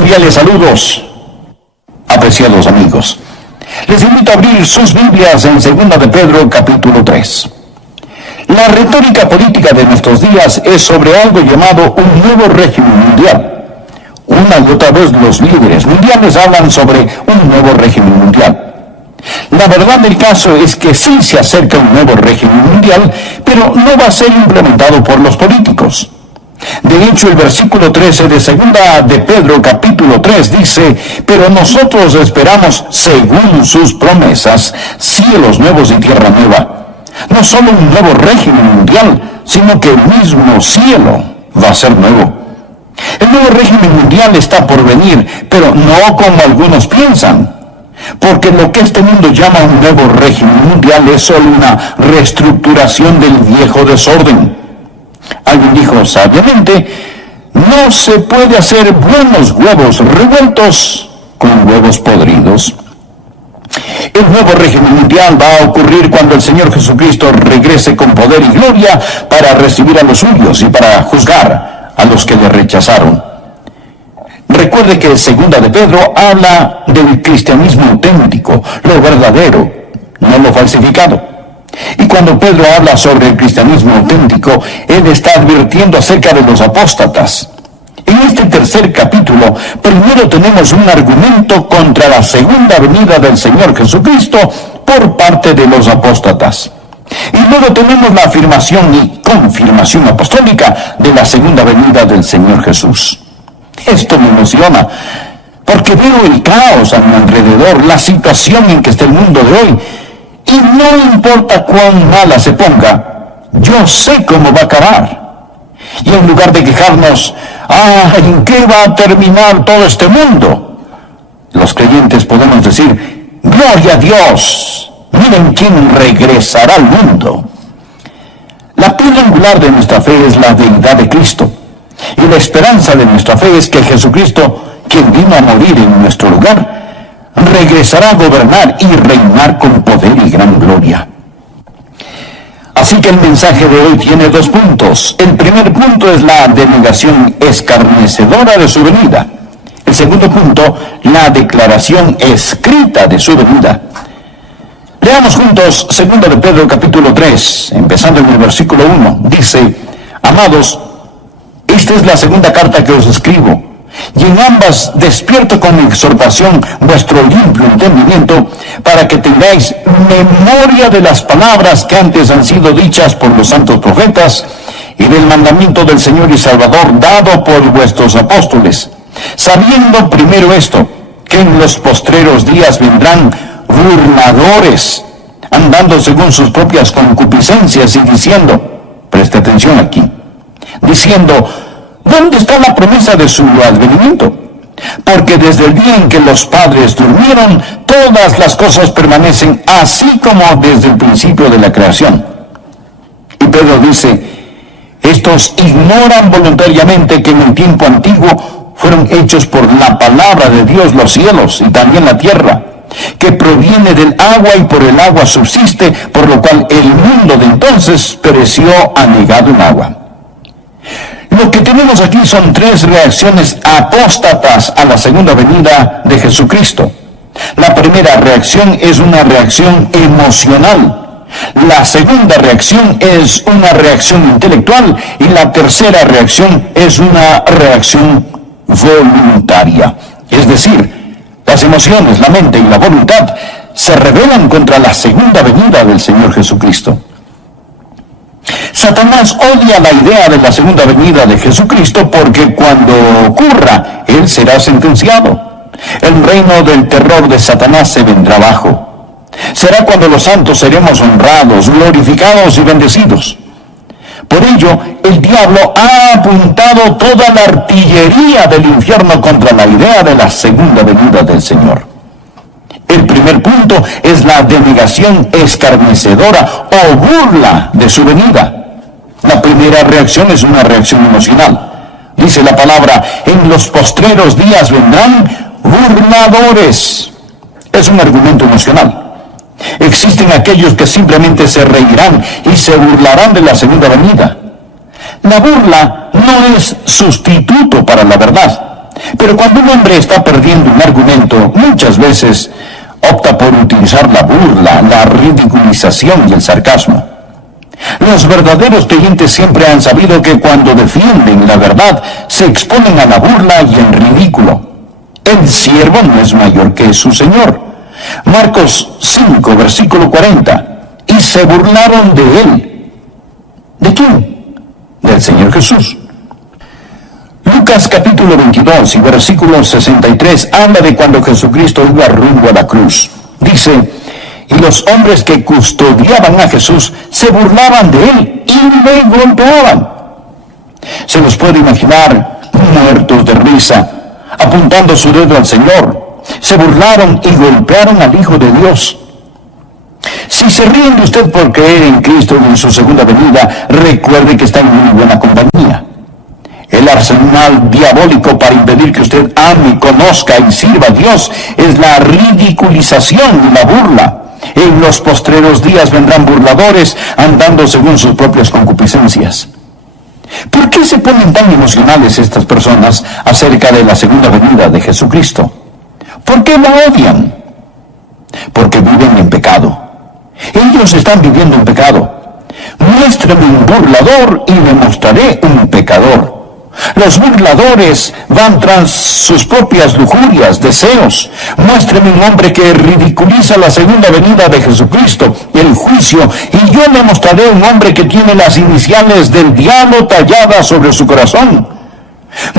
Cordiales saludos, apreciados amigos. Les invito a abrir sus Biblias en 2 de Pedro, capítulo 3. La retórica política de nuestros días es sobre algo llamado un nuevo régimen mundial. Una y otra vez los líderes mundiales hablan sobre un nuevo régimen mundial. La verdad del caso es que sí se acerca un nuevo régimen mundial, pero no va a ser implementado por los políticos. De hecho, el versículo 13 de 2 de Pedro capítulo 3 dice: pero nosotros esperamos, según sus promesas, cielos nuevos y tierra nueva. No solo un nuevo régimen mundial, sino que el mismo cielo va a ser nuevo. El nuevo régimen mundial está por venir, pero no como algunos piensan. Porque lo que este mundo llama un nuevo régimen mundial es solo una reestructuración del viejo desorden. Alguien dijo sabiamente: no se puede hacer buenos huevos revueltos con huevos podridos. El nuevo régimen mundial va a ocurrir cuando el Señor Jesucristo regrese con poder y gloria para recibir a los suyos y para juzgar a los que le rechazaron. Recuerde que 2 de Pedro habla del cristianismo auténtico, lo verdadero, no lo falsificado. Y cuando Pedro habla sobre el cristianismo auténtico, él está advirtiendo acerca de los apóstatas. En este tercer capítulo, primero tenemos un argumento contra la segunda venida del Señor Jesucristo por parte de los apóstatas. Y luego tenemos la afirmación y confirmación apostólica de la segunda venida del Señor Jesús. Esto me emociona, porque veo el caos a mi alrededor, la situación en que está el mundo de hoy. Y no importa cuán mala se ponga, yo sé cómo va a acabar. Y en lugar de quejarnos, ¿en qué va a terminar todo este mundo?, los creyentes podemos decir: ¡gloria a Dios! Miren quién regresará al mundo. La piedra angular de nuestra fe es la deidad de Cristo. Y la esperanza de nuestra fe es que Jesucristo, quien vino a morir en nuestro lugar, regresará a gobernar y reinar con poder y gran gloria. Así que el mensaje de hoy tiene dos puntos. El primer punto es la denegación escarnecedora de su venida. El segundo punto, la declaración escrita de su venida. Leamos juntos 2 de Pedro capítulo 3, empezando en el versículo 1. Dice: amados, esta es la segunda carta que os escribo, y en ambas despierto con mi exhortación vuestro limpio entendimiento, para que tengáis memoria de las palabras que antes han sido dichas por los santos profetas, y del mandamiento del Señor y Salvador dado por vuestros apóstoles, sabiendo primero esto, que en los postreros días vendrán burladores, andando según sus propias concupiscencias, y diciendo, preste atención aquí, diciendo: ¿dónde está la promesa de su advenimiento? Porque desde el día en que los padres durmieron, todas las cosas permanecen así como desde el principio de la creación. Y Pedro dice: estos ignoran voluntariamente que en el tiempo antiguo fueron hechos por la palabra de Dios los cielos y también la tierra, que proviene del agua y por el agua subsiste, por lo cual el mundo de entonces pereció anegado en agua. Lo que tenemos aquí son tres reacciones apóstatas a la segunda venida de Jesucristo. La primera reacción es una reacción emocional. La segunda reacción es una reacción intelectual. Y la tercera reacción es una reacción voluntaria. Es decir, las emociones, la mente y la voluntad se rebelan contra la segunda venida del Señor Jesucristo. Satanás odia la idea de la segunda venida de Jesucristo porque cuando ocurra, él será sentenciado. El reino del terror de Satanás se vendrá abajo. Será cuando los santos seremos honrados, glorificados y bendecidos. Por ello, el diablo ha apuntado toda la artillería del infierno contra la idea de la segunda venida del Señor. El primer punto es la denegación escarnecedora o burla de su venida. La primera reacción es una reacción emocional. Dice la palabra: en los postreros días vendrán burladores. Es un argumento emocional. Existen aquellos que simplemente se reirán y se burlarán de la segunda venida. La burla no es sustituto para la verdad. Pero cuando un hombre está perdiendo un argumento, muchas veces opta por utilizar la burla, la ridiculización y el sarcasmo. Los verdaderos creyentes siempre han sabido que cuando defienden la verdad, se exponen a la burla y el ridículo. El siervo no es mayor que su señor. Marcos 5, versículo 40. Y se burlaron de él. ¿De quién? Del Señor Jesús. Lucas capítulo 22 y versículo 63 habla de cuando Jesucristo iba rumbo a la cruz. Dice: y los hombres que custodiaban a Jesús se burlaban de él y le golpeaban. Se los puede imaginar muertos de risa, apuntando su dedo al Señor. Se burlaron y golpearon al Hijo de Dios. Si se ríen de usted por creer en Cristo y en su segunda venida, recuerde que está en muy buena compañía. El arsenal diabólico para impedir que usted ame, conozca y sirva a Dios es la ridiculización y la burla. En los postreros días vendrán burladores andando según sus propias concupiscencias. ¿Por qué se ponen tan emocionales estas personas acerca de la segunda venida de Jesucristo? ¿Por qué la odian? Porque viven en pecado. Ellos están viviendo en pecado. Muéstrame un burlador y le mostraré un pecador. Los burladores van tras sus propias lujurias, deseos. Muéstreme un hombre que ridiculiza la segunda venida de Jesucristo, el juicio, y yo le mostraré un hombre que tiene las iniciales del diablo talladas sobre su corazón.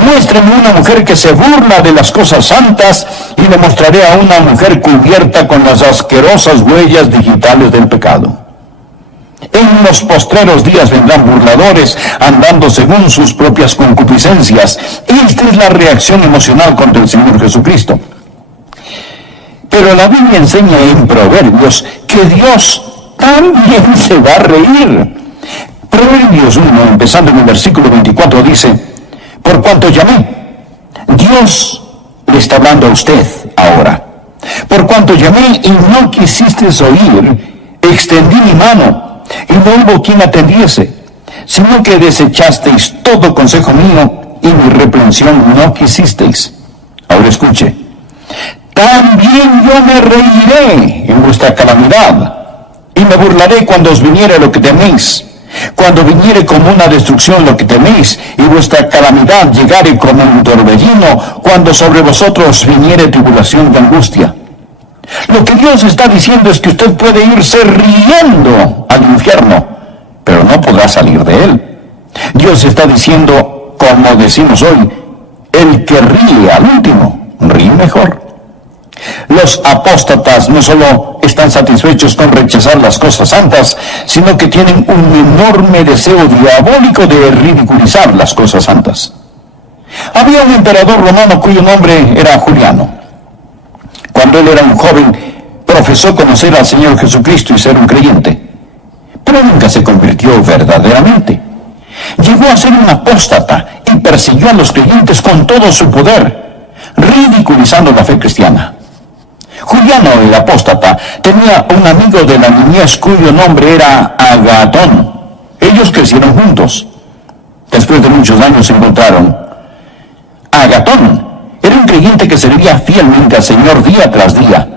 Muéstreme una mujer que se burla de las cosas santas, y le mostraré a una mujer cubierta con las asquerosas huellas digitales del pecado. En los postreros días vendrán burladores andando según sus propias concupiscencias. Esta es la reacción emocional contra el Señor Jesucristo. Pero la Biblia enseña en Proverbios que Dios también se va a reír. Proverbios 1, empezando en el versículo 24, dice: por cuanto llamé, Dios le está hablando a usted ahora. Por cuanto llamé y no quisisteis oír, extendí mi mano y no hubo quien atendiese, sino que desechasteis todo consejo mío y mi reprensión no quisisteis. Ahora escuche: también yo me reiré en vuestra calamidad y me burlaré cuando os viniere lo que teméis, cuando viniere como una destrucción lo que teméis y vuestra calamidad llegare como un torbellino, cuando sobre vosotros viniere tribulación de angustia. Lo que Dios está diciendo es que usted puede irse riendo al infierno, pero no podrá salir de él. Dios está diciendo, como decimos hoy, el que ríe al último, ríe mejor. Los apóstatas no solo están satisfechos con rechazar las cosas santas, sino que tienen un enorme deseo diabólico de ridiculizar las cosas santas. Había un emperador romano cuyo nombre era Juliano. Cuando él era un joven, profesó conocer al Señor Jesucristo y ser un creyente, pero nunca se convirtió verdaderamente. Llegó a ser un apóstata y persiguió a los creyentes con todo su poder, ridiculizando la fe cristiana. Juliano, el apóstata, tenía un amigo de la niñez cuyo nombre era Agatón. Ellos crecieron juntos. Después de muchos años se encontraron. Agatón era un creyente que servía fielmente al Señor día tras día.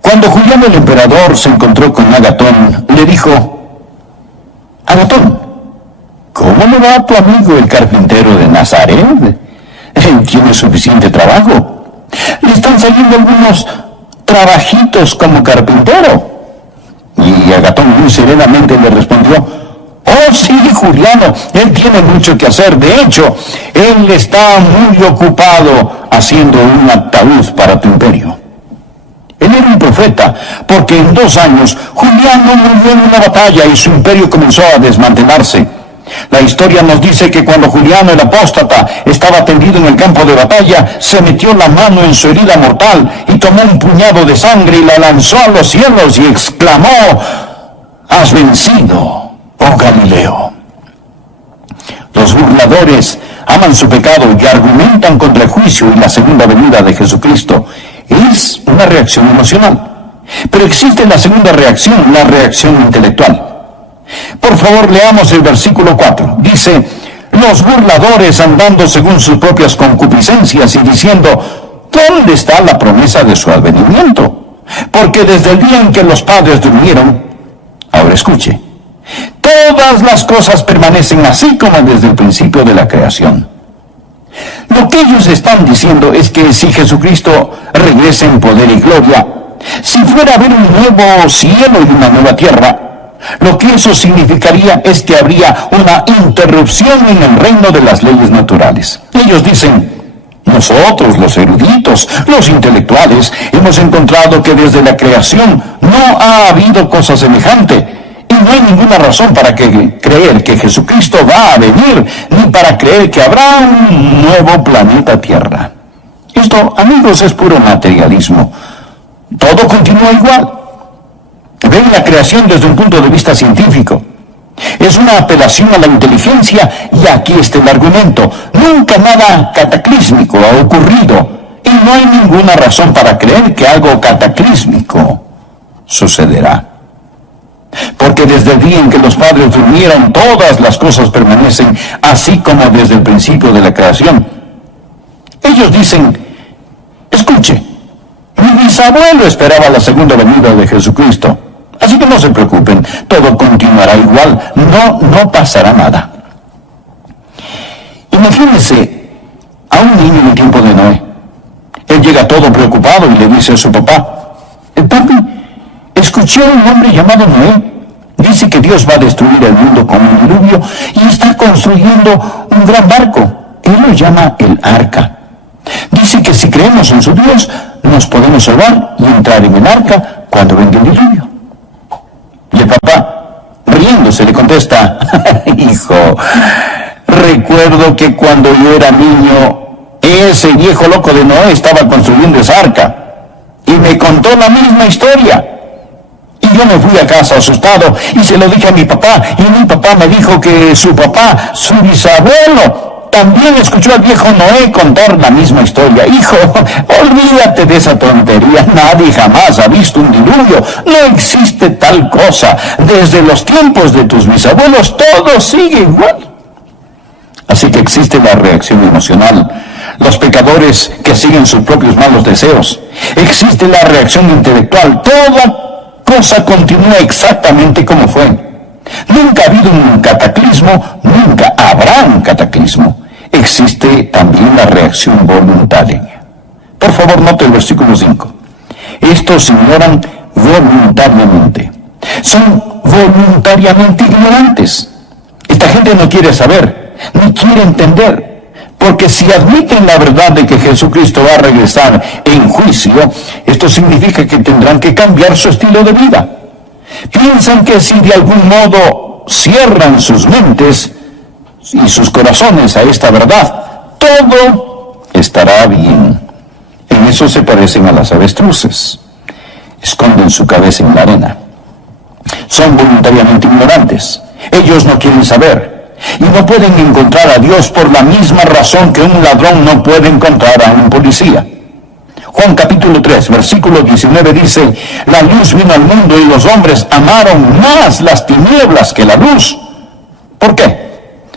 Cuando Juliano el emperador se encontró con Agatón, le dijo: Agatón, ¿cómo le va a tu amigo el carpintero de Nazaret? Él tiene suficiente trabajo. Le están saliendo algunos trabajitos como carpintero. Y Agatón muy serenamente le respondió: oh sí, Juliano, él tiene mucho que hacer. De hecho, él está muy ocupado haciendo un ataúd para tu imperio. Él era un profeta, porque en 2 años Juliano murió en una batalla y su imperio comenzó a desmantelarse. La historia nos dice que cuando Juliano el apóstata estaba tendido en el campo de batalla, se metió la mano en su herida mortal y tomó un puñado de sangre y la lanzó a los cielos y exclamó: has vencido, oh Galileo. Los burladores aman su pecado y argumentan contra el juicio y la segunda venida de Jesucristo. Es una reacción emocional. Pero existe la segunda reacción, la reacción intelectual. Por favor, leamos el versículo 4. Dice: los burladores andando según sus propias concupiscencias y diciendo, ¿dónde está la promesa de su advenimiento? Porque desde el día en que los padres durmieron, ahora escuche, todas las cosas permanecen así como desde el principio de la creación. Lo que ellos están diciendo es que si Jesucristo regresa en poder y gloria, si fuera a haber un nuevo cielo y una nueva tierra, lo que eso significaría es que habría una interrupción en el reino de las leyes naturales. Ellos dicen, nosotros, los eruditos, los intelectuales, hemos encontrado que desde la creación no ha habido cosa semejante. Y no hay ninguna razón para creer que Jesucristo va a venir, ni para creer que habrá un nuevo planeta Tierra. Esto, amigos, es puro materialismo. Todo continúa igual. Ven la creación desde un punto de vista científico. Es una apelación a la inteligencia y aquí está el argumento. Nunca nada cataclísmico ha ocurrido y no hay ninguna razón para creer que algo cataclísmico sucederá. Porque desde el día en que los padres durmieron, todas las cosas permanecen así como desde el principio de la creación. Ellos dicen, escuche, mi bisabuelo esperaba la segunda venida de Jesucristo. Así que no se preocupen, todo continuará igual, no pasará nada. Imagínense a un niño en el tiempo de Noé. Él llega todo preocupado y le dice a su papá, papi, escuché a un hombre llamado Noé. Dice que Dios va a destruir el mundo con un diluvio y está construyendo un gran barco. Él lo llama el arca. Dice que si creemos en su Dios, nos podemos salvar y entrar en el arca cuando venga el diluvio. Y el papá, riéndose, le contesta, hijo, recuerdo que cuando yo era niño, ese viejo loco de Noé estaba construyendo esa arca y me contó la misma historia. Y yo me fui a casa asustado y se lo dije a mi papá, y mi papá me dijo que su papá, su bisabuelo, también escuchó al viejo Noé contar la misma historia. Hijo, olvídate de esa tontería, nadie jamás ha visto un diluvio, no existe tal cosa. Desde los tiempos de tus bisabuelos todo sigue igual. Así que existe la reacción emocional, los pecadores que siguen sus propios malos deseos. Existe la reacción intelectual, toda cosa continúa exactamente como fue. Nunca ha habido un cataclismo, nunca habrá un cataclismo. Existe también la reacción voluntaria. Por favor, note el versículo 5. Estos ignoran voluntariamente. Son voluntariamente ignorantes. Esta gente no quiere saber, ni quiere entender. Porque si admiten la verdad de que Jesucristo va a regresar en juicio, esto significa que tendrán que cambiar su estilo de vida. Piensan que si de algún modo cierran sus mentes y sus corazones a esta verdad, todo estará bien. En eso se parecen a las avestruces. Esconden su cabeza en la arena. Son voluntariamente ignorantes. Ellos no quieren saber. Y no pueden encontrar a Dios por la misma razón que un ladrón no puede encontrar a un policía. Juan capítulo 3, versículo 19 dice, la luz vino al mundo y los hombres amaron más las tinieblas que la luz. ¿Por qué?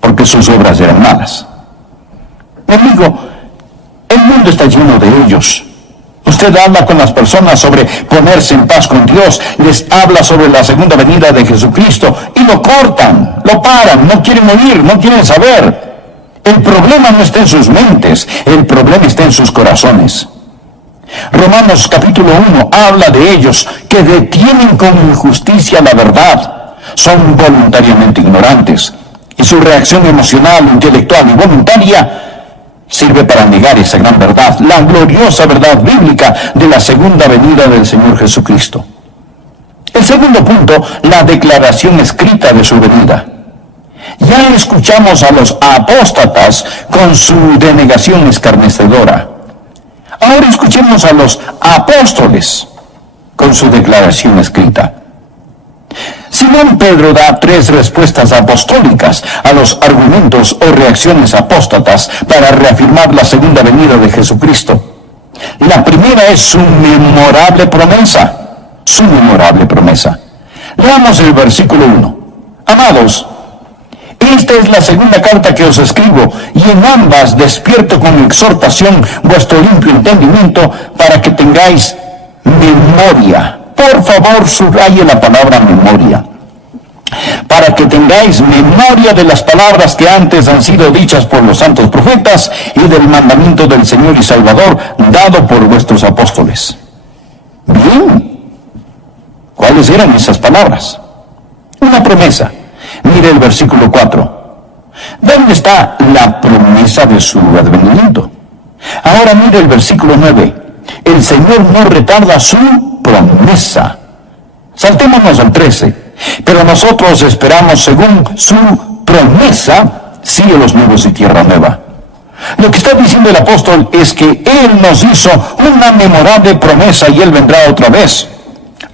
Porque sus obras eran malas. Mi amigo, el mundo está lleno de ellos. Usted habla con las personas sobre ponerse en paz con Dios, les habla sobre la segunda venida de Jesucristo y lo cortan, lo paran, no quieren oír, no quieren saber. El problema no está en sus mentes, el problema está en sus corazones. Romanos capítulo 1 habla de ellos que detienen con injusticia la verdad, son voluntariamente ignorantes y su reacción emocional, intelectual y voluntaria sirve para negar esa gran verdad, la gloriosa verdad bíblica de la segunda venida del Señor Jesucristo. El segundo punto, la declaración escrita de su venida. Ya escuchamos a los apóstatas con su denegación escarnecedora. Ahora escuchemos a los apóstoles con su declaración escrita. Simón Pedro da 3 respuestas apostólicas a los argumentos o reacciones apóstatas para reafirmar la segunda venida de Jesucristo. La primera es su memorable promesa. Su memorable promesa. Leamos el versículo 1. Amados, Esta es la segunda carta que os escribo, y en ambas despierto con exhortación vuestro limpio entendimiento, para que tengáis memoria. Por favor, subraye la palabra memoria. Para que tengáis memoria de las palabras que antes han sido dichas por los santos profetas y del mandamiento del Señor y Salvador dado por vuestros apóstoles. Bien, ¿cuáles eran esas palabras? Una promesa. Mire el versículo 4. ¿Dónde está la promesa de su advenimiento? Ahora mire el versículo 9. El Señor no retarda su promesa. Saltémonos al 13. Pero nosotros esperamos, según su promesa, cielos nuevos y tierra nueva. Lo que está diciendo el apóstol es que Él nos hizo una memorable promesa y Él vendrá otra vez.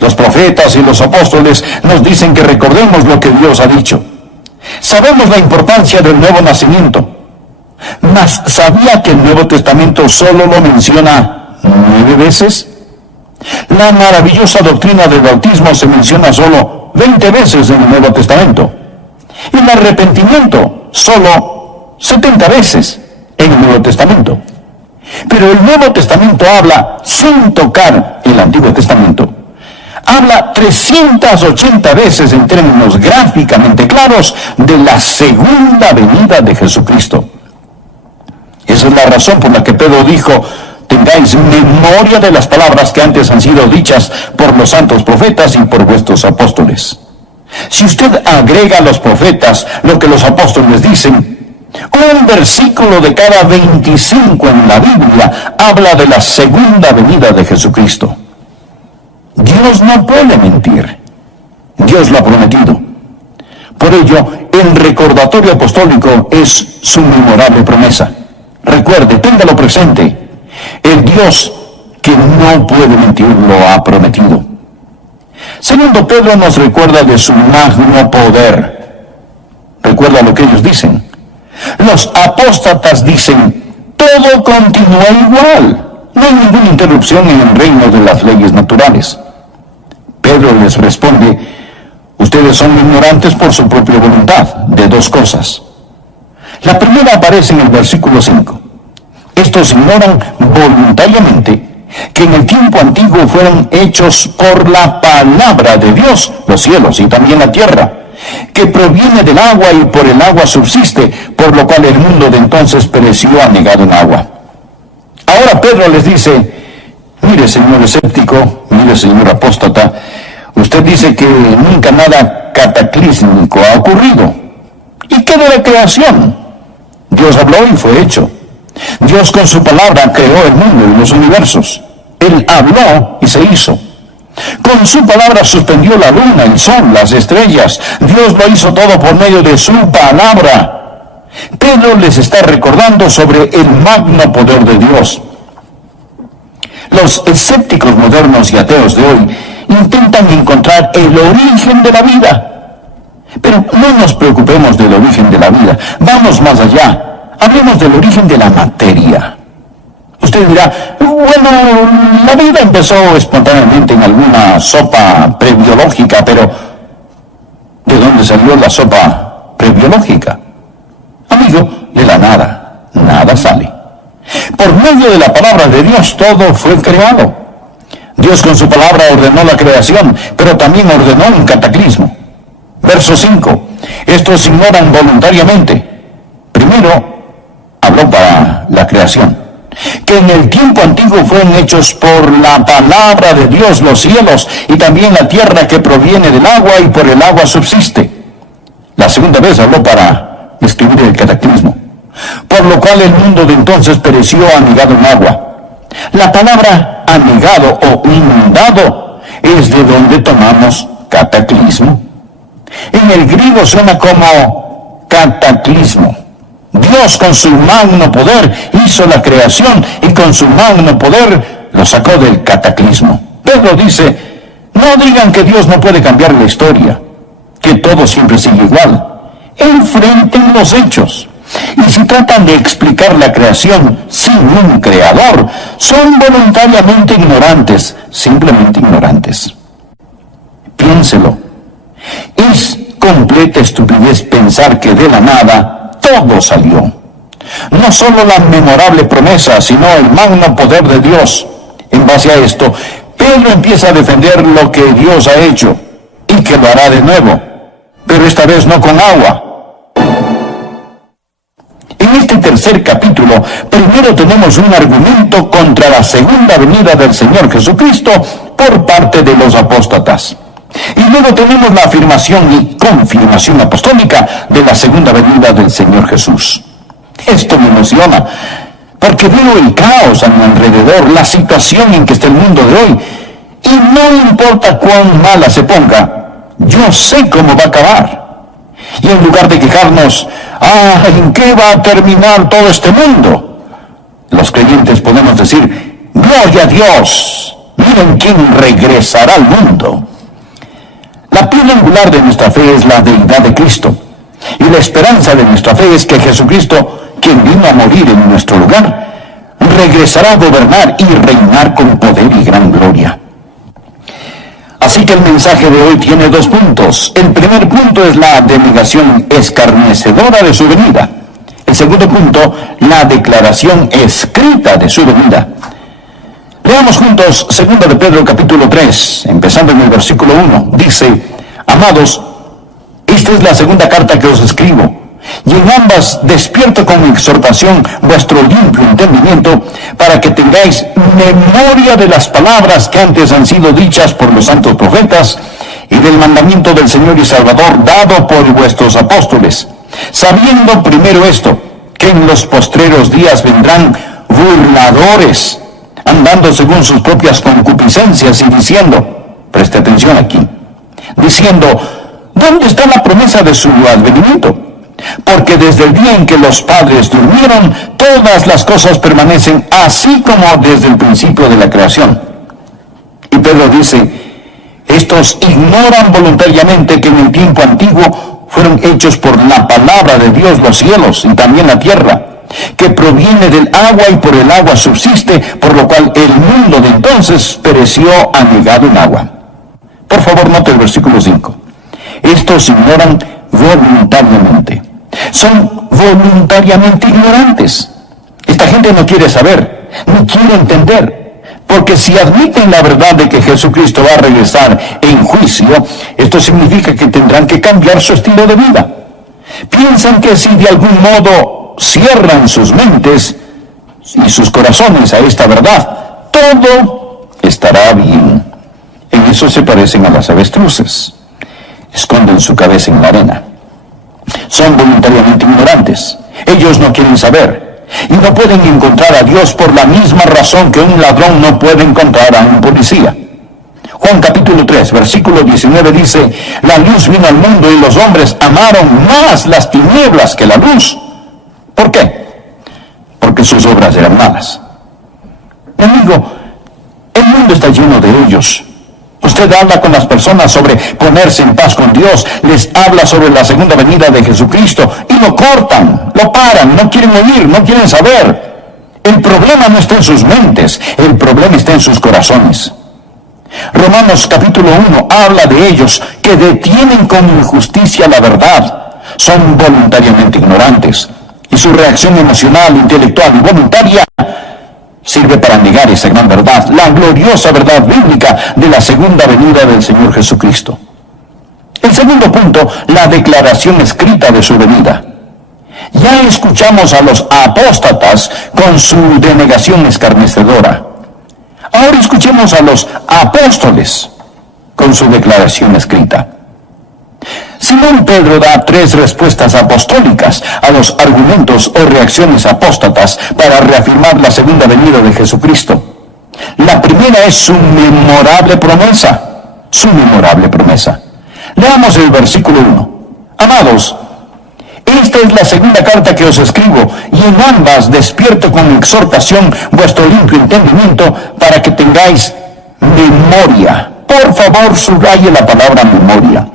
Los profetas y los apóstoles nos dicen que recordemos lo que Dios ha dicho. Sabemos la importancia del nuevo nacimiento, mas ¿sabía que el Nuevo Testamento solo lo menciona 9 veces? La maravillosa doctrina del bautismo se menciona solo 20 veces en el Nuevo Testamento. Y el arrepentimiento solo 70 veces en el Nuevo Testamento. Pero el Nuevo Testamento habla, sin tocar el Antiguo Testamento, habla 380 veces en términos gráficamente claros de la segunda venida de Jesucristo. Esa es la razón por la que Pedro dijo: tengáis memoria de las palabras que antes han sido dichas por los santos profetas y por vuestros apóstoles. Si usted agrega a los profetas lo que los apóstoles dicen, un versículo de cada 25 en la Biblia habla de la segunda venida de Jesucristo. Dios no puede mentir. Dios lo ha prometido. Por ello, el recordatorio apostólico es su memorable promesa. Recuerde, téngalo presente. El Dios que no puede mentir lo ha prometido. Segundo, Pedro nos recuerda de su magno poder. Recuerda lo que ellos dicen. Los apóstatas dicen: todo continúa igual. No hay ninguna interrupción en el reino de las leyes naturales. Pedro les responde: ustedes son ignorantes por su propia voluntad de dos cosas. La primera aparece en el versículo 5. Estos ignoran voluntariamente que en el tiempo antiguo fueron hechos por la palabra de Dios los cielos y también la tierra, que proviene del agua y por el agua subsiste, por lo cual el mundo de entonces pereció anegado en agua. Ahora Pedro les dice: mire, señor escéptico, mire, señor apóstata, usted dice que nunca nada cataclísmico ha ocurrido. ¿Y qué de la creación? Dios habló y fue hecho. Dios con su palabra creó el mundo y los universos. Él habló y se hizo. Con su palabra suspendió la luna, el sol, las estrellas. Dios lo hizo todo por medio de su palabra. Pedro les está recordando sobre el magno poder de Dios. Los escépticos modernos y ateos de hoy intentan encontrar el origen de la vida. Pero no nos preocupemos del origen de la vida. Vamos más allá. Hablemos del origen de la materia. Usted dirá: bueno, la vida empezó espontáneamente en alguna sopa prebiológica, pero ¿de dónde salió la sopa prebiológica? Amigo, de la nada, nada sale. Por medio de la palabra de Dios todo fue creado. Dios con su palabra ordenó la creación, pero también ordenó un cataclismo. Verso 5. Estos ignoran voluntariamente. Primero, habló para la creación, que en el tiempo antiguo fueron hechos por la palabra de Dios los cielos y también la tierra que proviene del agua y por el agua subsiste. La segunda vez habló para describir el cataclismo, por lo cual el mundo de entonces pereció anegado en agua. La palabra anegado o inundado es de donde tomamos cataclismo. En el griego suena como cataclismo. Dios con su magno poder hizo la creación y con su magno poder lo sacó del cataclismo. Pedro dice: no digan que Dios no puede cambiar la historia, que todo siempre sigue igual. Enfrenten los hechos. Y si tratan de explicar la creación sin un creador, son voluntariamente ignorantes, simplemente ignorantes. Piénselo. Es completa estupidez pensar que de la nada todo salió. No solo la memorable promesa, sino el magno poder de Dios. En base a esto, Pedro empieza a defender lo que Dios ha hecho y que lo hará de nuevo, pero esta vez no con agua. En este tercer capítulo, primero tenemos un argumento contra la segunda venida del Señor Jesucristo por parte de los apóstatas. Y luego tenemos la afirmación y confirmación apostólica de la segunda venida del Señor Jesús. Esto me emociona, porque veo el caos a mi alrededor, la situación en que está el mundo de hoy, y no importa cuán mala se ponga, yo sé cómo va a acabar. Y en lugar de quejarnos, ¿en qué va a terminar todo este mundo?, los creyentes podemos decir, ¡gloria a Dios! Miren quién regresará al mundo. La piedra angular de nuestra fe es la deidad de Cristo. Y la esperanza de nuestra fe es que Jesucristo, quien vino a morir en nuestro lugar, regresará a gobernar y reinar con poder y gran gloria. Así que el mensaje de hoy tiene dos puntos. El primer punto es la denegación escarnecedora de su venida. El segundo punto, la declaración escrita de su venida. Leamos juntos 2 de Pedro capítulo 3, empezando en el versículo 1. Dice, amados, esta es la segunda carta que os escribo, y en ambas despierto con exhortación vuestro limpio entendimiento, para que tengáis memoria de las palabras que antes han sido dichas por los santos profetas, y del mandamiento del Señor y Salvador dado por vuestros apóstoles, sabiendo primero esto, que en los postreros días vendrán burladores, andando según sus propias concupiscencias y diciendo, preste atención aquí, diciendo, ¿dónde está la promesa de su advenimiento? Porque desde el día en que los padres durmieron, todas las cosas permanecen así como desde el principio de la creación. Y Pedro dice, estos ignoran voluntariamente que en el tiempo antiguo fueron hechos por la palabra de Dios los cielos y también la tierra, que proviene del agua y por el agua subsiste, por lo cual el mundo de entonces pereció anegado en agua. Por favor, note el versículo 5. Estos ignoran voluntariamente. Son voluntariamente ignorantes. Esta gente no quiere saber, ni quiere entender, porque si admiten la verdad de que Jesucristo va a regresar en juicio, esto significa que tendrán que cambiar su estilo de vida. Piensan que si de algún modo cierran sus mentes y sus corazones a esta verdad, todo estará bien. En eso se parecen a las avestruces. Esconden su cabeza en la arena. Son voluntariamente ignorantes. Ellos no quieren saber. Y no pueden encontrar a Dios por la misma razón que un ladrón no puede encontrar a un policía. Juan capítulo 3, versículo 19 dice, la luz vino al mundo y los hombres amaron más las tinieblas que la luz. ¿Por qué? Porque sus obras eran malas. Mi amigo, el mundo está lleno de ellos. Usted habla con las personas sobre ponerse en paz con Dios, les habla sobre la segunda venida de Jesucristo y lo cortan, lo paran, no quieren oír, no quieren saber. El problema no está en sus mentes, el problema está en sus corazones. Romanos capítulo 1 habla de ellos que detienen con injusticia la verdad, son voluntariamente ignorantes y su reacción emocional, intelectual y voluntaria sirve para negar esa gran verdad, la gloriosa verdad bíblica de la segunda venida del Señor Jesucristo. El segundo punto, la declaración escrita de su venida. Ya escuchamos a los apóstatas con su denegación escarnecedora. Ahora escuchemos a los apóstoles con su declaración escrita. Simón Pedro da 3 respuestas apostólicas a los argumentos o reacciones apóstatas para reafirmar la segunda venida de Jesucristo. La primera es su memorable promesa. Su memorable promesa. Leamos el versículo 1. Amados, esta es la segunda carta que os escribo, y en ambas despierto con exhortación vuestro limpio entendimiento para que tengáis memoria. Por favor, subraye la palabra memoria.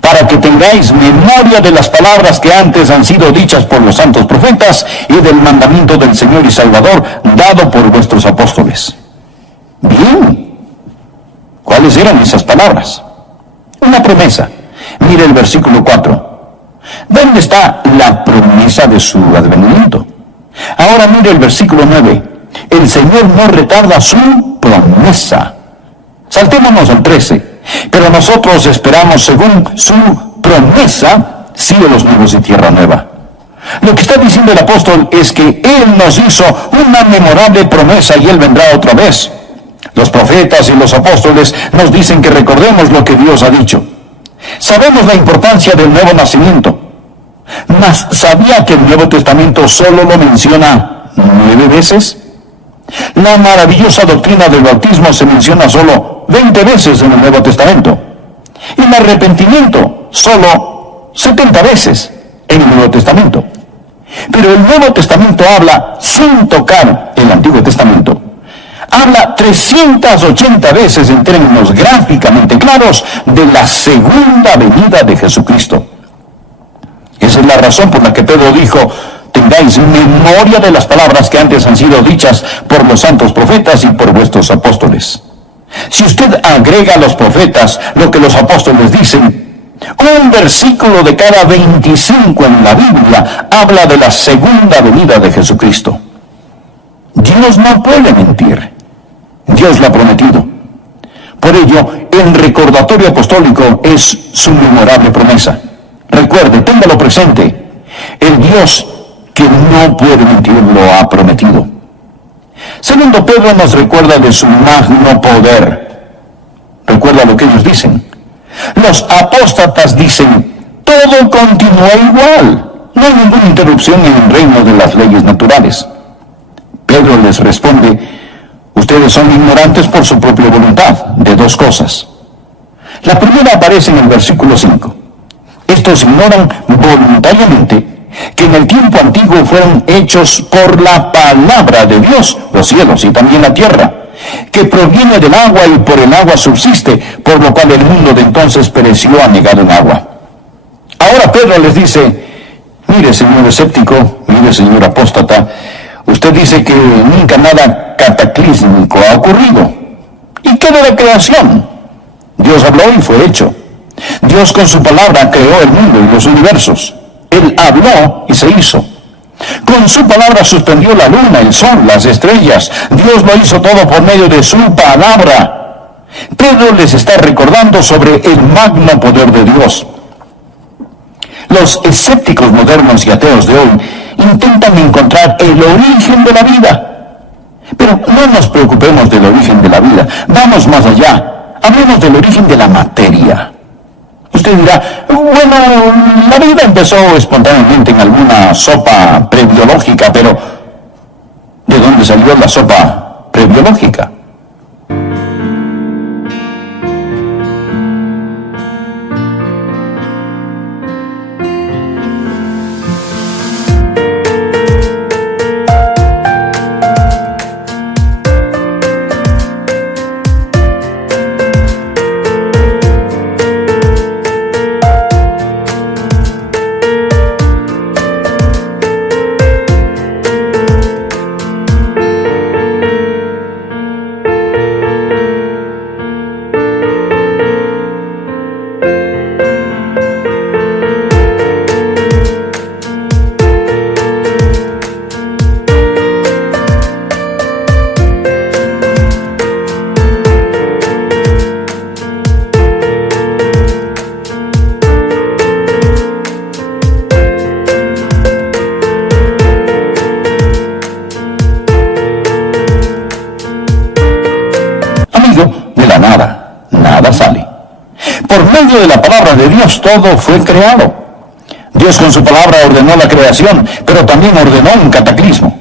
Para que tengáis memoria de las palabras que antes han sido dichas por los santos profetas y del mandamiento del Señor y Salvador dado por vuestros apóstoles. Bien, ¿cuáles eran esas palabras? Una promesa. Mire el versículo 4. ¿Dónde está la promesa de su advenimiento? Ahora mire el versículo 9. El Señor no retarda su promesa. Saltémonos al 13. Pero nosotros esperamos según su promesa cielos nuevos y tierra nueva. Lo que está diciendo el apóstol es que Él nos hizo una memorable promesa y Él vendrá otra vez. Los profetas y los apóstoles nos dicen que recordemos lo que Dios ha dicho. Sabemos la importancia del nuevo nacimiento. Mas, ¿sabía que el Nuevo Testamento solo lo menciona 9 veces? La maravillosa doctrina del bautismo se menciona solo 20 veces en el Nuevo Testamento. Y el arrepentimiento solo 70 veces en el Nuevo Testamento. Pero el Nuevo Testamento habla, sin tocar el Antiguo Testamento, habla 380 veces en términos gráficamente claros de la segunda venida de Jesucristo. Esa es la razón por la que Pedro dijo: tengáis memoria de las palabras que antes han sido dichas por los santos profetas y por vuestros apóstoles. Si usted agrega a los profetas lo que los apóstoles dicen, un versículo de cada 25 en la Biblia habla de la segunda venida de Jesucristo. Dios no puede mentir. Dios lo ha prometido. Por ello, el recordatorio apostólico es su memorable promesa. Recuerde, téngalo presente. El Dios que no puede mentir lo ha prometido. Segundo, Pedro nos recuerda de su magno poder. Recuerda lo que ellos dicen. Los apóstatas dicen: todo continúa igual. No hay ninguna interrupción en el reino de las leyes naturales. Pedro les responde: ustedes son ignorantes por su propia voluntad de dos cosas. La primera aparece en el versículo 5. Estos ignoran voluntariamente que en el tiempo antiguo fueron hechos por la palabra de Dios los cielos y también la tierra, que proviene del agua y por el agua subsiste, por lo cual el mundo de entonces pereció anegado en agua. Ahora Pedro les dice: mire, señor escéptico, mire, señor apóstata, usted dice que nunca nada cataclísmico ha ocurrido. ¿Y qué de la creación? Dios habló y fue hecho. Dios con su palabra creó el mundo y los universos. Él habló y se hizo. Con su palabra suspendió la luna, el sol, las estrellas. Dios lo hizo todo por medio de su palabra. Pedro les está recordando sobre el magno poder de Dios. Los escépticos modernos y ateos de hoy intentan encontrar el origen de la vida. Pero no nos preocupemos del origen de la vida. Vamos más allá. Hablemos del origen de la materia. Usted dirá: bueno, la vida empezó espontáneamente en alguna sopa prebiológica, pero ¿de dónde salió la sopa prebiológica? Nada sale. Por medio de la palabra de Dios todo fue creado. Dios con su palabra ordenó la creación, pero también ordenó un cataclismo.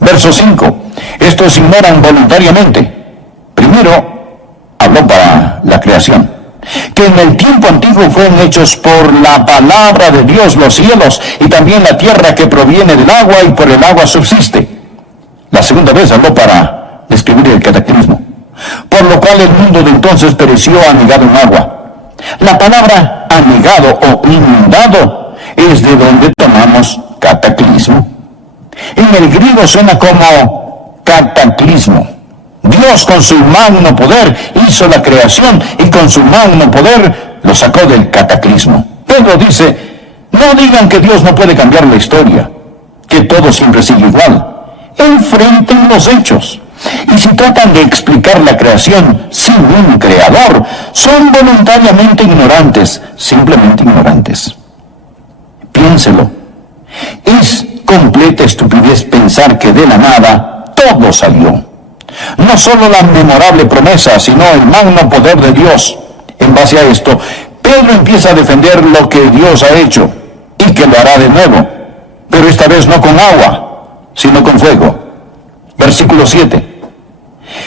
Verso 5. Estos ignoran voluntariamente. Primero, habló para la creación. Que en el tiempo antiguo fueron hechos por la palabra de Dios los cielos y también la tierra que proviene del agua y por el agua subsiste. La segunda vez habló para describir el cataclismo. Por lo cual el mundo de entonces pereció anegado en agua. La palabra anegado o inundado es de donde tomamos cataclismo. En el griego suena como cataclismo. Dios con su magno poder hizo la creación y con su magno poder lo sacó del cataclismo. Pedro dice, no digan que Dios no puede cambiar la historia, que todo siempre sigue igual. Enfrenten los hechos. Y si tratan de explicar la creación sin un creador, son voluntariamente ignorantes, simplemente ignorantes. Piénselo. Es completa estupidez pensar que de la nada todo salió. No solo la memorable promesa, sino el magno poder de Dios. En base a esto, Pedro empieza a defender lo que Dios ha hecho y que lo hará de nuevo, pero esta vez no con agua, sino con fuego. Versículo 7.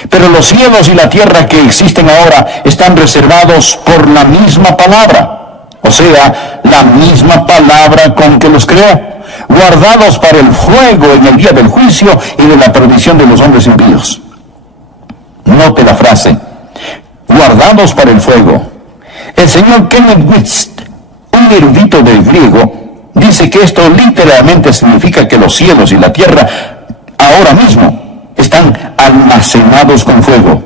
Pero los cielos y la tierra que existen ahora están reservados por la misma palabra, o sea, la misma palabra con que los creó, guardados para el fuego en el día del juicio y de la perdición de los hombres impíos. Note la frase, guardados para el fuego. El señor Kenneth Whist, un erudito del griego, dice que esto literalmente significa que los cielos y la tierra ahora mismo están almacenados con fuego.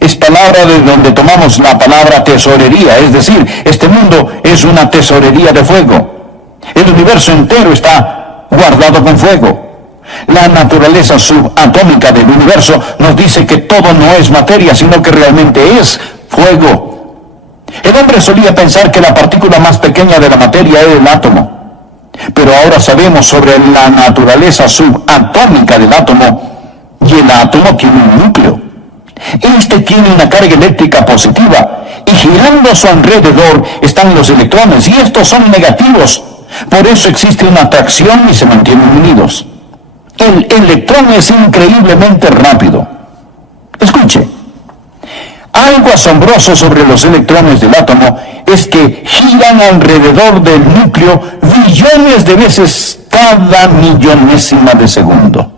Es palabra de donde tomamos la palabra tesorería, es decir, este mundo es una tesorería de fuego. El universo entero está guardado con fuego. La naturaleza subatómica del universo nos dice que todo no es materia, sino que realmente es fuego. El hombre solía pensar que la partícula más pequeña de la materia era el átomo, pero ahora sabemos sobre la naturaleza subatómica del átomo, y el átomo tiene un núcleo. Este tiene una carga eléctrica positiva, y girando a su alrededor están los electrones, y estos son negativos. Por eso existe una atracción y se mantienen unidos. El electrón es increíblemente rápido. Escuche, algo asombroso sobre los electrones del átomo es que giran alrededor del núcleo billones de veces cada millonésima de segundo.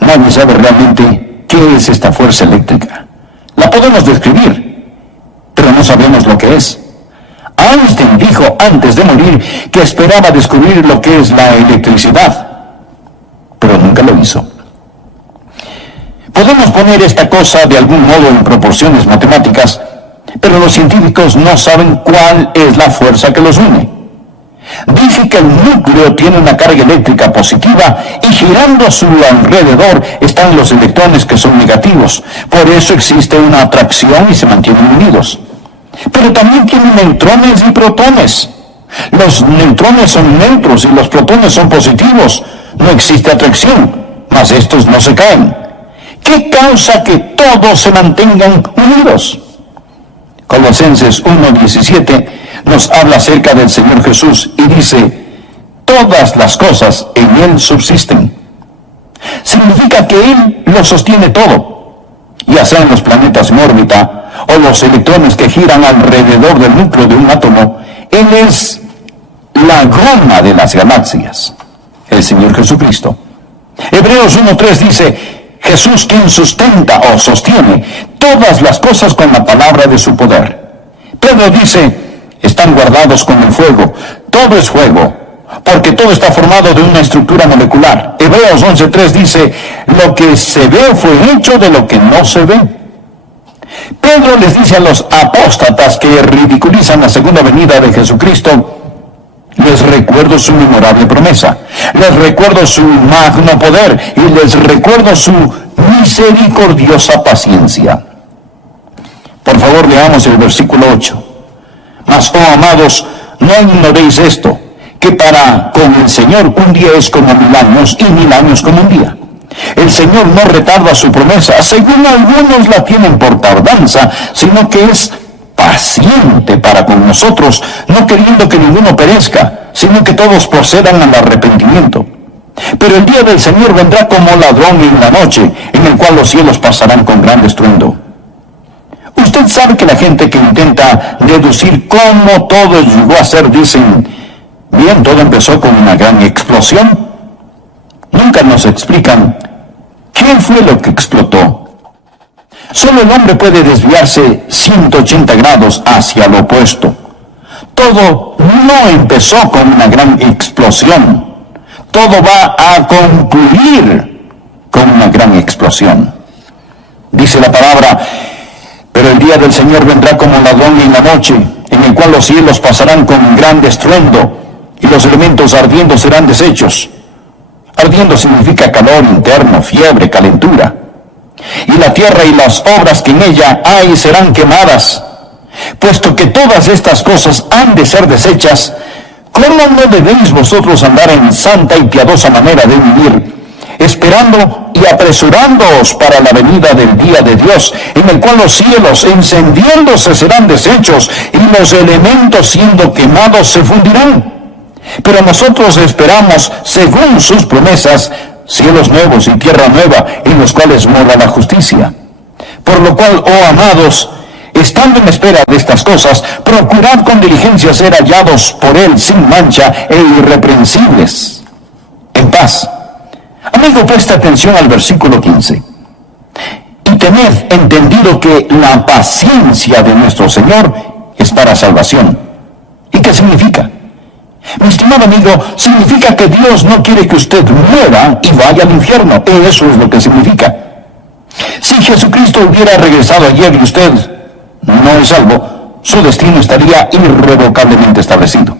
Nadie sabe realmente qué es esta fuerza eléctrica. La podemos describir, pero no sabemos lo que es. Einstein dijo antes de morir que esperaba descubrir lo que es la electricidad, pero nunca lo hizo. Podemos poner esta cosa de algún modo en proporciones matemáticas, pero los científicos no saben cuál es la fuerza que los une. Dije que el núcleo tiene una carga eléctrica positiva y girando a su alrededor están los electrones que son negativos. Por eso existe una atracción y se mantienen unidos. Pero también tiene neutrones y protones. Los neutrones son neutros y los protones son positivos. No existe atracción, mas estos no se caen. ¿Qué causa que todos se mantengan unidos? Colosenses 1:17 nos habla acerca del Señor Jesús y dice, todas las cosas en Él subsisten. Significa que Él lo sostiene todo, ya sean los planetas en órbita o los electrones que giran alrededor del núcleo de un átomo. Él es la goma de las galaxias, el Señor Jesucristo. Hebreos 1:3 dice, Jesús quien sustenta o sostiene todas las cosas con la palabra de su poder. Pedro dice, están guardados con el fuego. Todo es fuego, porque todo está formado de una estructura molecular. Hebreos 11:3 dice, lo que se ve fue hecho de lo que no se ve. Pedro les dice a los apóstatas que ridiculizan la segunda venida de Jesucristo, les recuerdo su memorable promesa, les recuerdo su magno poder y les recuerdo su misericordiosa paciencia. Por favor, leamos el versículo 8. Mas, oh amados, no ignoréis esto, que para con el Señor un día es como 1000 años y 1000 años como un día. El Señor no retarda su promesa, según algunos la tienen por tardanza, sino que es paciente para con nosotros, no queriendo que ninguno perezca, sino que todos procedan al arrepentimiento. Pero el día del Señor vendrá como ladrón en la noche, en el cual los cielos pasarán con gran estruendo. Usted sabe que la gente que intenta deducir cómo todo llegó a ser, dicen, bien, todo empezó con una gran explosión. Nunca nos explican qué fue lo que explotó. Solo el hombre puede desviarse 180 grados hacia lo opuesto. Todo no empezó con una gran explosión. Todo va a concluir con una gran explosión. Dice la palabra, Pero el día del Señor vendrá como ladrón en la noche, en el cual los cielos pasarán con gran estruendo, y los elementos ardiendo serán deshechos. Ardiendo significa calor interno, fiebre, calentura. Y la tierra y las obras que en ella hay serán quemadas. Puesto que todas estas cosas han de ser deshechas, ¿cómo no debéis vosotros andar en santa y piadosa manera de vivir, esperando y apresurándoos para la venida del día de Dios, en el cual los cielos encendiéndose serán deshechos y los elementos siendo quemados se fundirán? Pero nosotros esperamos, según sus promesas, cielos nuevos y tierra nueva, en los cuales mora la justicia. Por lo cual, oh amados, estando en espera de estas cosas, procurad con diligencia ser hallados por Él sin mancha e irreprensibles, en paz. Amigo, presta atención al versículo 15. Y tened entendido que la paciencia de nuestro Señor es para salvación. ¿Y qué significa? Mi estimado amigo, significa que Dios no quiere que usted muera y vaya al infierno. Eso es lo que significa. Si Jesucristo hubiera regresado ayer y usted no es salvo, su destino estaría irrevocablemente establecido.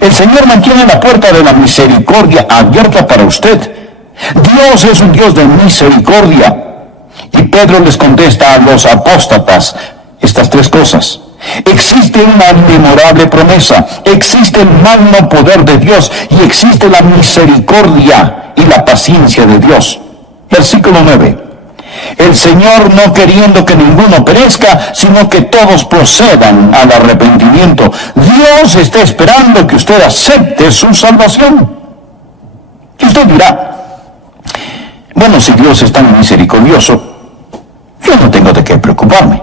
El Señor mantiene la puerta de la misericordia abierta para usted. Dios es un Dios de misericordia. Y Pedro les contesta a los apóstatas estas tres cosas. Existe una memorable promesa, existe el magno poder de Dios y existe la misericordia y la paciencia de Dios. Versículo 9. El Señor no queriendo que ninguno perezca, sino que todos procedan al arrepentimiento. Dios está esperando que usted acepte su salvación. Y usted dirá, bueno, si Dios es tan misericordioso, yo no tengo de qué preocuparme.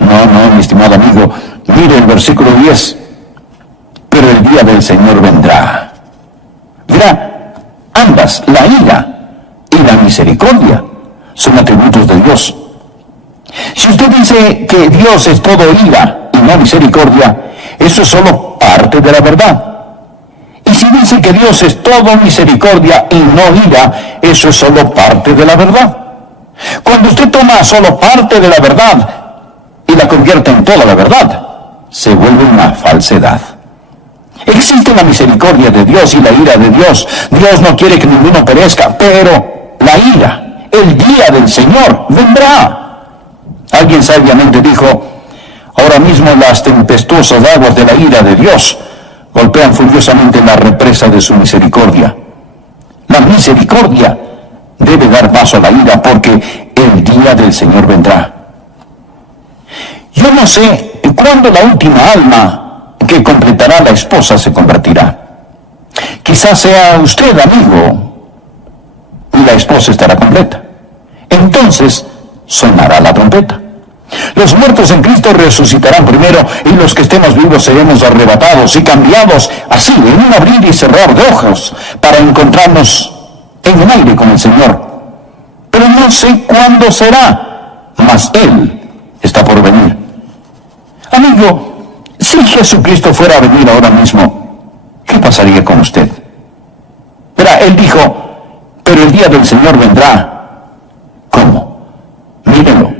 No, mi estimado amigo, mire el versículo 10. Pero el día del Señor vendrá. Verá, ambas, la ira y la misericordia, son atributos de Dios. Si usted dice que Dios es todo ira y no misericordia, eso es solo parte de la verdad. Y si dice que Dios es todo misericordia y no ira, eso es solo parte de la verdad. Cuando usted toma solo parte de la verdad y la convierte en toda la verdad, se vuelve una falsedad. Existe la misericordia de Dios y la ira de Dios. Dios no quiere que ninguno perezca, pero la ira, el día del Señor, vendrá. Alguien sabiamente dijo, ahora mismo las tempestuosas aguas de la ira de Dios golpean furiosamente la represa de su misericordia. La misericordia debe dar paso a la ira porque el día del Señor vendrá. Yo no sé cuándo la última alma que completará la esposa se convertirá. Quizás sea usted, amigo, y la esposa estará completa. Entonces sonará la trompeta. Los muertos en Cristo resucitarán primero y los que estemos vivos seremos arrebatados y cambiados así en un abrir y cerrar de ojos para encontrarnos en el aire con el Señor. Pero no sé cuándo será, mas Él está por venir. Amigo, si Jesucristo fuera a venir ahora mismo, ¿qué pasaría con usted? Verá, Él dijo, pero el día del Señor vendrá. ¿Cómo? Mírenlo,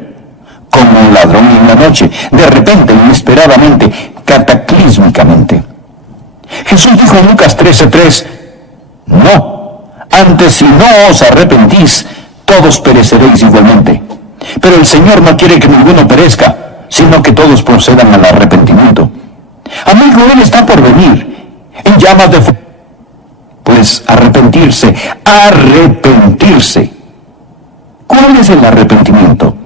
como un ladrón en la noche, de repente, inesperadamente, cataclísmicamente. Jesús dijo en Lucas 13:3, no, antes si no os arrepentís, todos pereceréis igualmente. Pero el Señor no quiere que ninguno perezca, sino que todos procedan al arrepentimiento. Amigo, Él está por venir, en llamas de fuego. Pues arrepentirse. ¿Cuál es el arrepentimiento?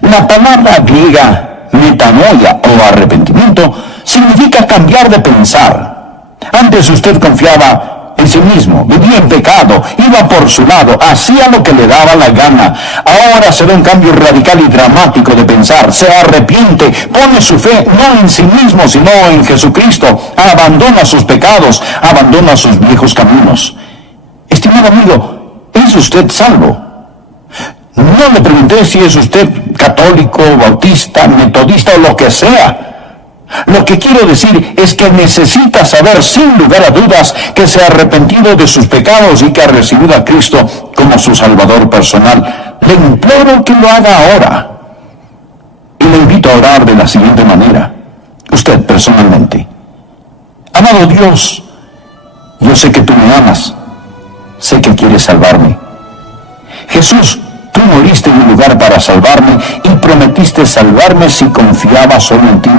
La palabra griega metanoia o arrepentimiento significa cambiar de pensar. Antes usted confiaba en sí mismo, vivía en pecado, iba por su lado, hacía lo que le daba la gana. Ahora se da un cambio radical y dramático de pensar, se arrepiente, pone su fe no en sí mismo, sino en Jesucristo, abandona sus pecados, abandona sus viejos caminos. Estimado amigo, ¿es usted salvo? No le pregunté si es usted católico, bautista, metodista o lo que sea. Lo que quiero decir es que necesita saber sin lugar a dudas que se ha arrepentido de sus pecados y que ha recibido a Cristo como su Salvador personal. Le imploro que lo haga ahora. le invito a orar de la siguiente manera. Usted personalmente. Amado Dios, yo sé que tú me amas. Sé que quieres salvarme. Jesús, tú moriste en mi lugar para salvarme y prometiste salvarme si confiaba solo en ti.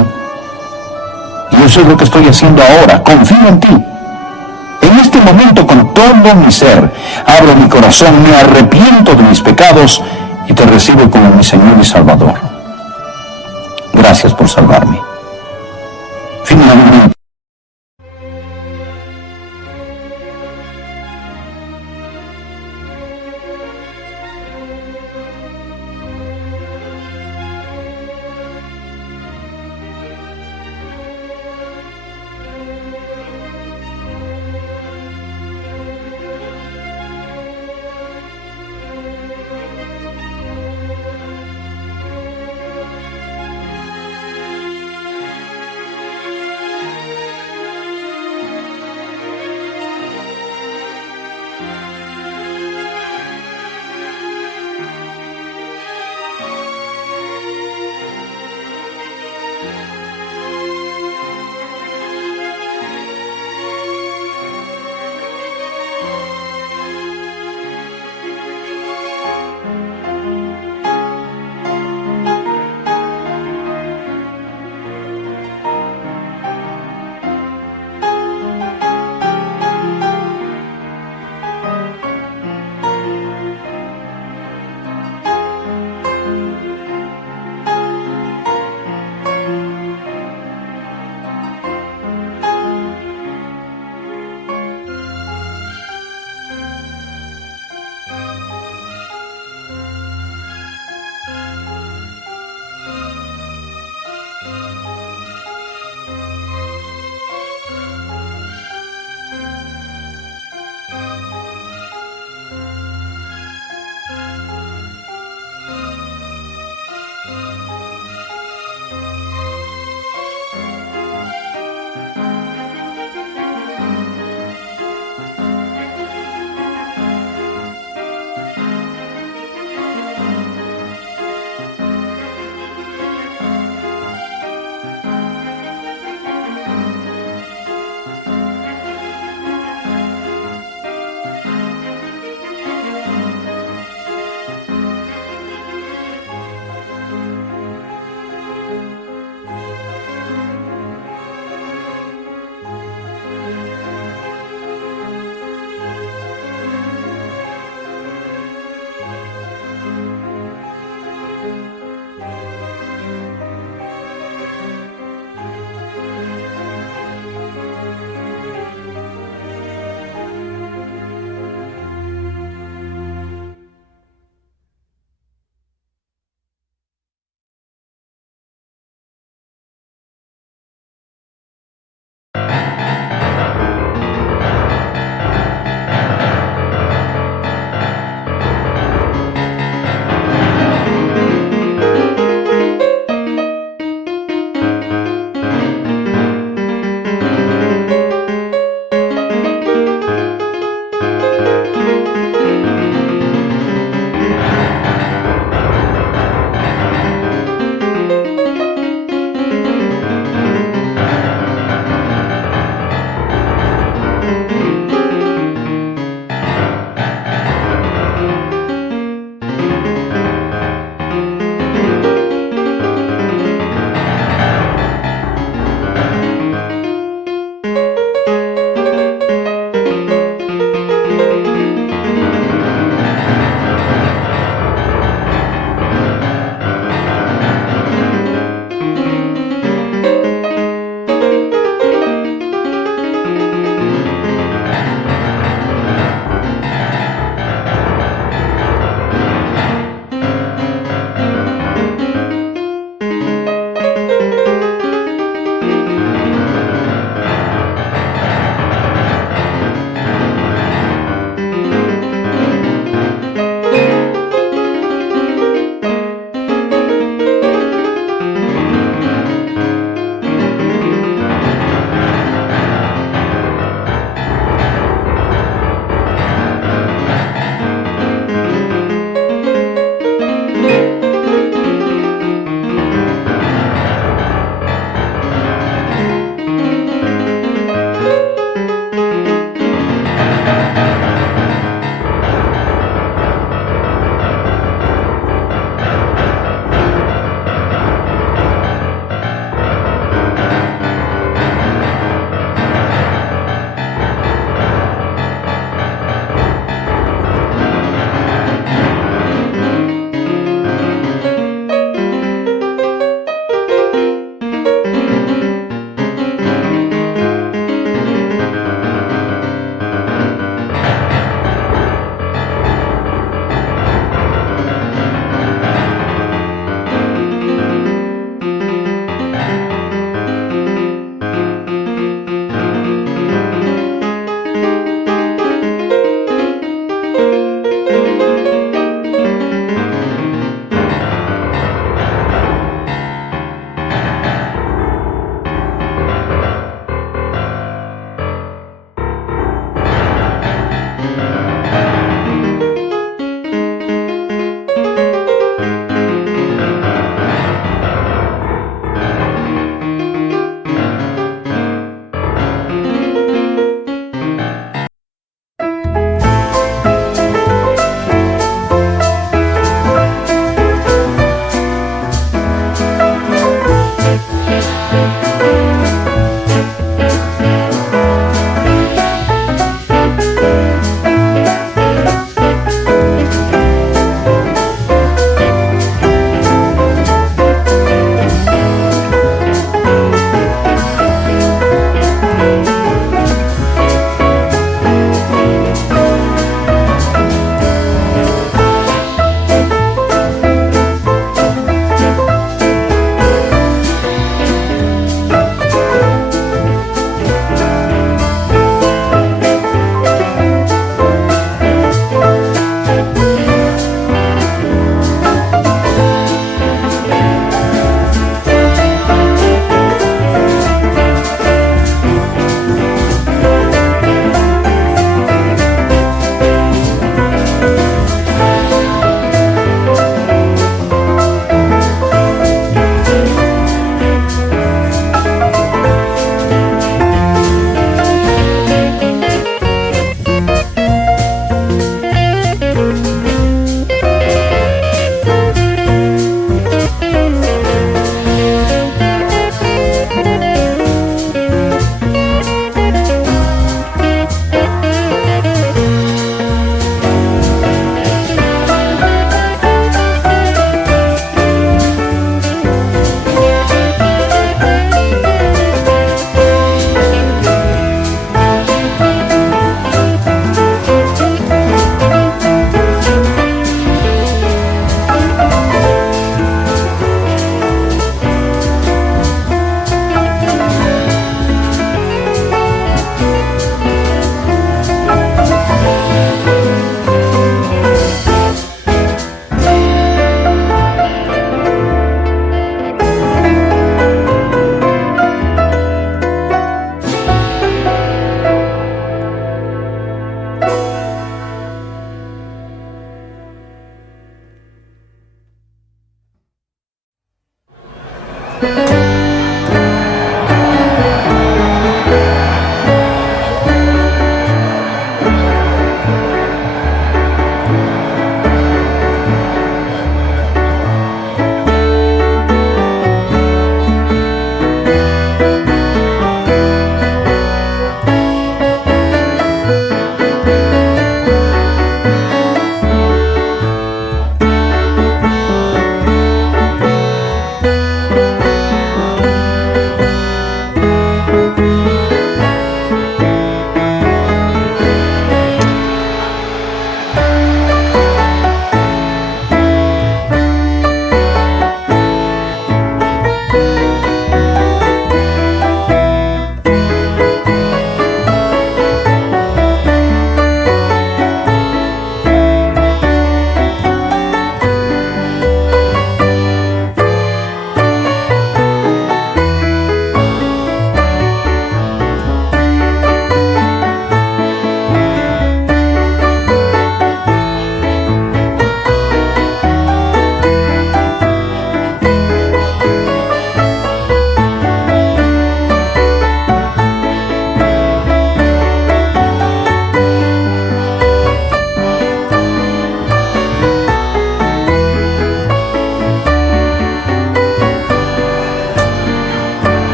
Y eso es lo que estoy haciendo ahora. Confío en ti. En este momento, con todo mi ser, abro mi corazón, me arrepiento de mis pecados y te recibo como mi Señor y Salvador. Gracias por salvarme.